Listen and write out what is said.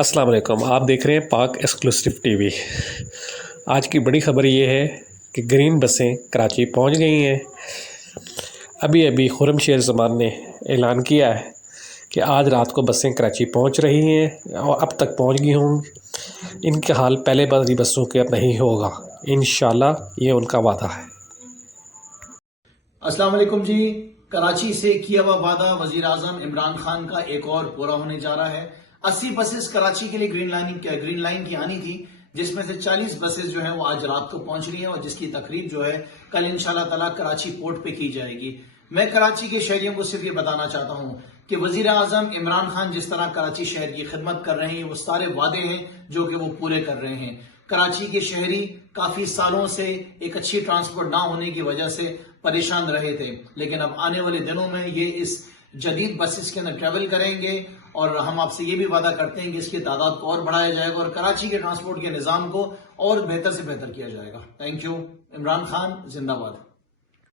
अस्सलाम वालेकुम। आप देख रहे हैं पाक एक्सक्लूसिव टीवी। आज की बड़ी ख़बर ये है कि ग्रीन बसें कराची पहुंच गई हैं। अभी अभी खुर्रमशेर ज़मान ने ऐलान किया है कि आज रात को बसें कराची पहुंच रही हैं और अब तक पहुंच गई होंगी। इनका हाल पहले वाली बसों के अब नहीं होगा, इंशाल्लाह ये उनका वादा है। अस्सलाम वालेकुम जी। कराची से किया हुआ वादा वजीर आजम इमरान खान का एक और पूरा होने जा रहा है। 80 बसेस कराची के लिए ग्रीन लाइन की आनी थी, जिसमें से 40 बसेस जो है वो आज रात को पहुंच रही है और जिसकी तकरीब जो है कल इंशाल्लाह ताला कराची पोर्ट पे की जाएगी। मैं कराची के शहरियों को सिर्फ ये बताना चाहता हूं कि वजीर आजम इमरान खान जिस तरह कराची शहर की खिदमत कर रहे हैं, वो सारे वादे हैं जो कि वो पूरे कर रहे हैं। कराची के शहरी काफी सालों से एक अच्छी ट्रांसपोर्ट ना होने की वजह से परेशान रहे थे, लेकिन अब आने वाले दिनों में ये इस जदीद बसेस के अंदर ट्रेवल करेंगे और हम आपसे ये भी वादा करते हैं कि इसकी तादाद को और बढ़ाया जाएगा और कराची के ट्रांसपोर्ट के निजाम को और बेहतर से बेहतर किया जाएगा। Thank you. इमरान खान जिंदाबाद।